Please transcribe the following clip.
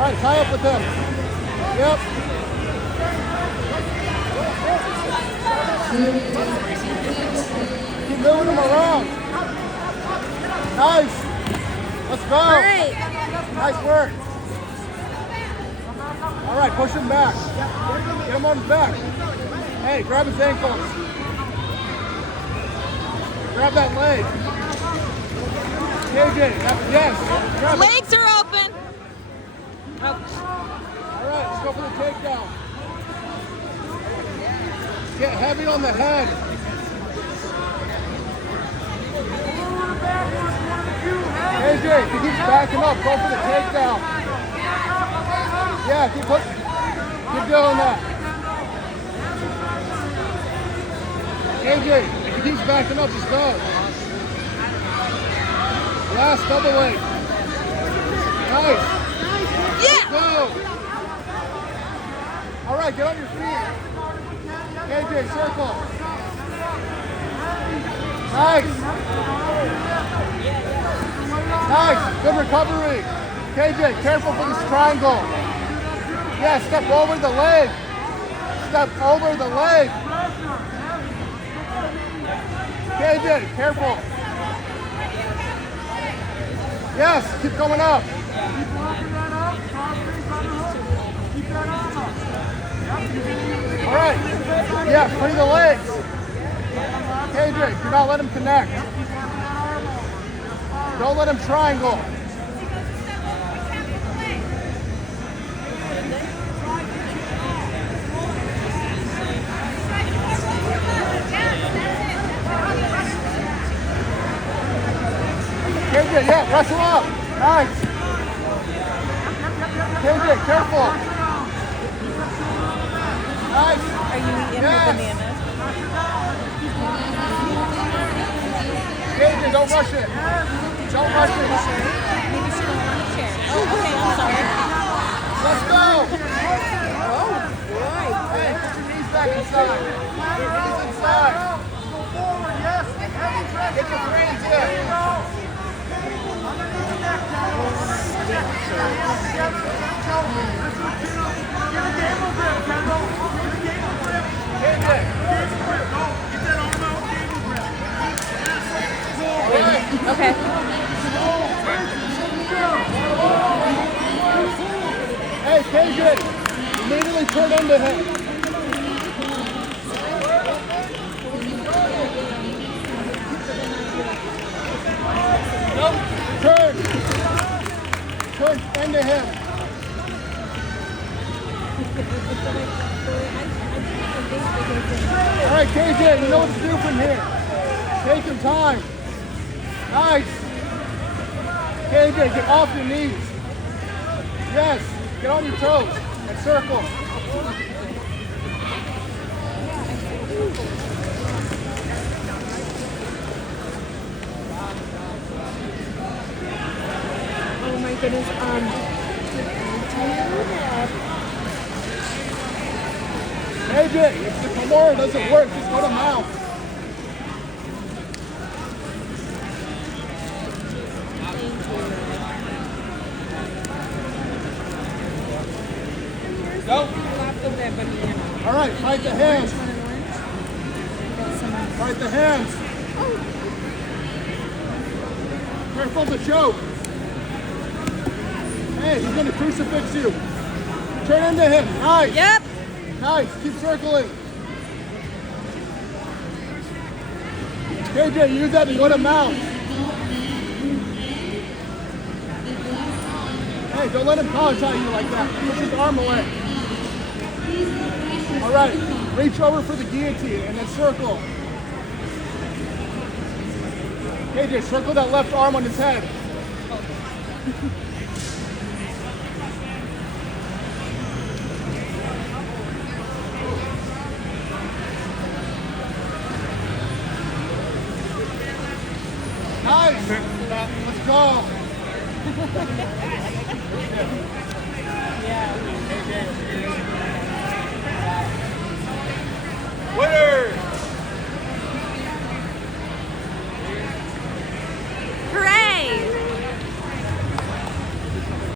All right, tie up with him. Yep. Keep moving him around. Nice. Let's go. All right. Nice work. All right, push him back. Get him on his back. Hey, grab his ankles. Grab that leg. KJ, yes. Grab it. Legs are open. All right, let's go for the takedown. Get heavy on the head. KJ, he keeps backing up. Go for the takedown. Yeah, keep doing that. KJ, if he keeps backing up, just go. Last double leg. Nice. Yeah. Go. All right, get on your feet. KJ, circle. Nice. Nice. Good recovery. KJ, careful for this triangle. Yeah, step over the leg. Step over the leg. KJ, careful. Yes, keep going up. All right. Yeah, free the legs. KJ, do not let him connect. Don't let him triangle. KJ, yeah, wrestle up. Nice. KJ, careful. Nice. Are you eating Yes. the bananas? KJ, don't rush it. Don't rush it. Maybe she don't want a chair. Oh, okay, I'm sorry. Let's go. Oh, boy. Hey, put your knees back inside. Knees inside. Get your brains in. Okay. Hey, KJ, immediately turn into him. Nope. Turn into him. All right, KJ, you know what to do from here. Take your time. Nice. KJ, get off your knees. Yes, get on your toes and circle. Oh my goodness. KJ, if the Kimura doesn't work, just go to mount. Go. All right, fight the hands. Fight the hands. Careful to choke. Hey, he's going to crucifix you. Turn into him. Nice. Yep. Nice. Keep circling. KJ, use that to go to mount. Hey, don't let him collar tie you like that. Push his arm away. All right, reach over for the guillotine and then circle. KJ, circle that left arm on his head.